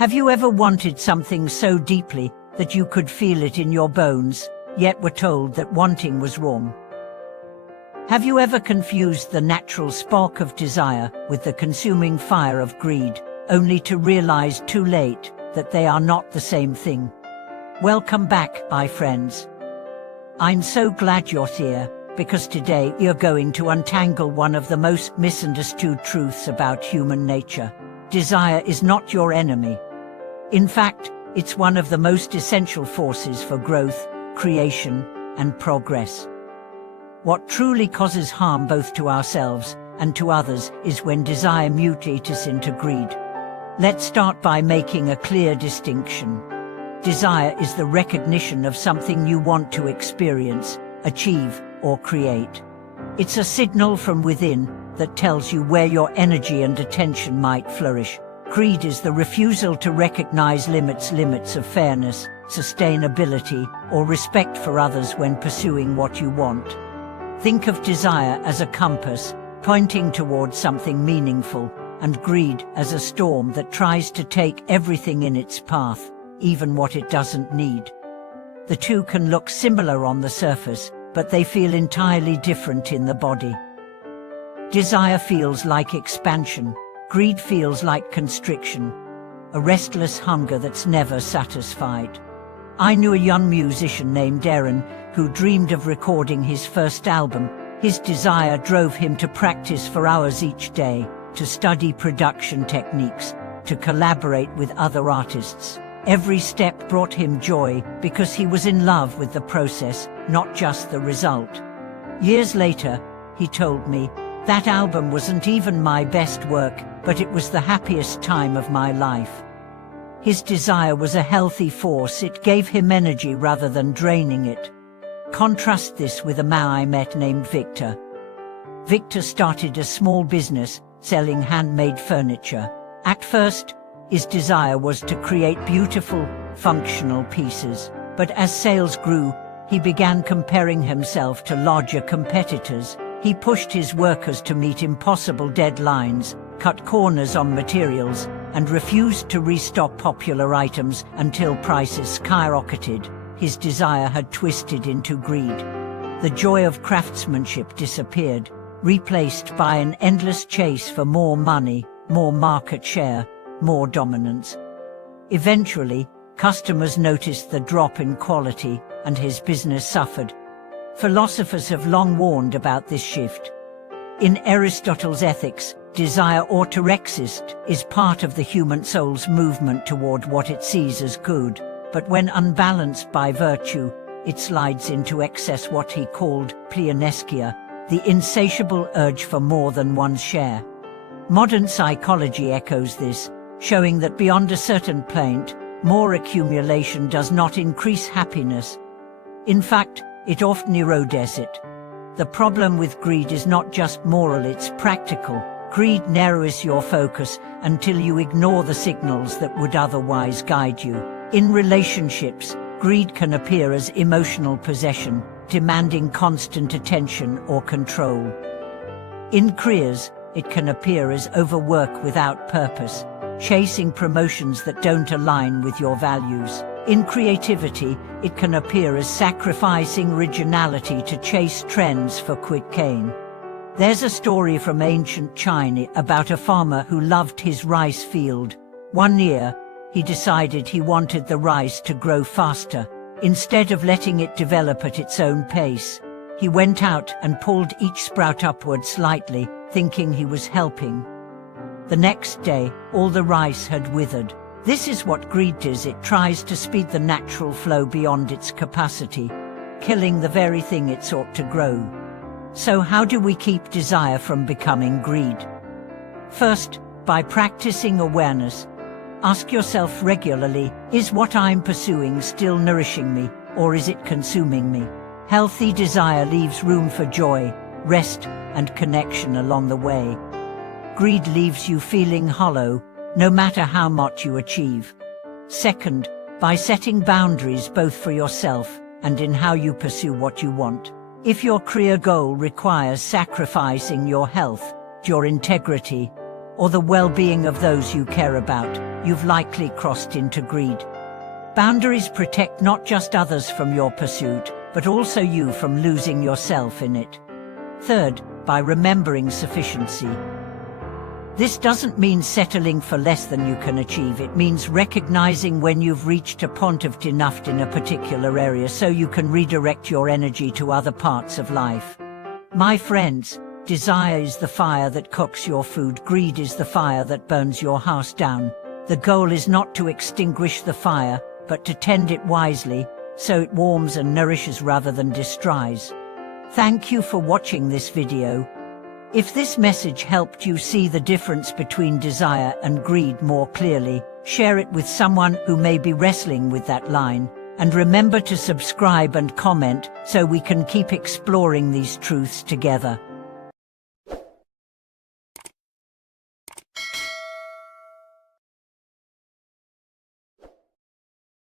Have you ever wanted something so deeply that you could feel it in your bones, yet were told that wanting was wrong? Have you ever confused the natural spark of desire with the consuming fire of greed, only to realize too late that they are not the same thing? Welcome back, my friends. I'm so glad you're here, because today you're going to untangle one of the most misunderstood truths about human nature. Desire is not your enemy. In fact, it's one of the most essential forces for growth, creation, and progress. What truly causes harm both to ourselves and to others is when desire mutates into greed. Let's start by making a clear distinction. Desire is the recognition of something you want to experience, achieve, or create. It's a signal from within that tells you where your energy and attention might flourish. Greed is the refusal to recognize limits of fairness, sustainability, or respect for others when pursuing what you want. Think of desire as a compass, pointing towards something meaningful, and greed as a storm that tries to take everything in its path, even what it doesn't need. The two can look similar on the surface, but they feel entirely different in the body. Desire feels like expansion. Greed feels like constriction, a restless hunger that's never satisfied. I knew a young musician named Aaron who dreamed of recording his first album. His desire drove him to practice for hours each day, to study production techniques, to collaborate with other artists. Every step brought him joy because he was in love with the process, not just the result. Years later, he told me, "That album wasn't even my best work, but it was the happiest time of my life." His desire was a healthy force. It gave him energy rather than draining it. Contrast this with a man I met named Victor. Victor started a small business, selling handmade furniture. At first, his desire was to create beautiful, functional pieces. But as sales grew, he began comparing himself to larger competitors. He pushed his workers to meet impossible deadlines, cut corners on materials, and refused to restock popular items until prices skyrocketed. His desire had twisted into greed. The joy of craftsmanship disappeared, replaced by an endless chase for more money, more market share, more dominance. Eventually, customers noticed the drop in quality, and his business suffered. Philosophers have long warned about this shift. In Aristotle's Ethics, desire orthorexis is part of the human soul's movement toward what it sees as good, but when unbalanced by virtue, it slides into excess, what he called pleoneskia, the insatiable urge for more than one's share. Modern psychology echoes this, showing that beyond a certain point, more accumulation does not increase happiness. In fact, it often erodes it. The problem with greed is not just moral, it's practical. Greed narrows your focus until you ignore the signals that would otherwise guide you. In relationships, greed can appear as emotional possession, demanding constant attention or control. In careers, it can appear as overwork without purpose, chasing promotions that don't align with your values. In creativity, it can appear as sacrificing originality to chase trends for quick gain. There's a story from ancient China about a farmer who loved his rice field. One year, he decided he wanted the rice to grow faster. Instead of letting it develop at its own pace, he went out and pulled each sprout upward slightly, thinking he was helping. The next day, all the rice had withered. This is what greed does. It tries to speed the natural flow beyond its capacity, killing the very thing it sought to grow. So how do we keep desire from becoming greed? First, by practicing awareness. Ask yourself regularly, is what I'm pursuing still nourishing me, or is it consuming me? Healthy desire leaves room for joy, rest, and connection along the way. Greed leaves you feeling hollow, no matter how much you achieve. Second, by setting boundaries both for yourself and in how you pursue what you want. If your career goal requires sacrificing your health, your integrity, or the well-being of those you care about, you've likely crossed into greed. Boundaries protect not just others from your pursuit, but also you from losing yourself in it. Third, by remembering sufficiency. This doesn't mean settling for less than you can achieve. It means recognizing when you've reached a point of enough in a particular area so you can redirect your energy to other parts of life. My friends, desire is the fire that cooks your food. Greed is the fire that burns your house down. The goal is not to extinguish the fire, but to tend it wisely, so it warms and nourishes rather than destroys. Thank you for watching this video. If this message helped you see the difference between desire and greed more clearly, share it with someone who may be wrestling with that line. And remember to subscribe and comment so we can keep exploring these truths together.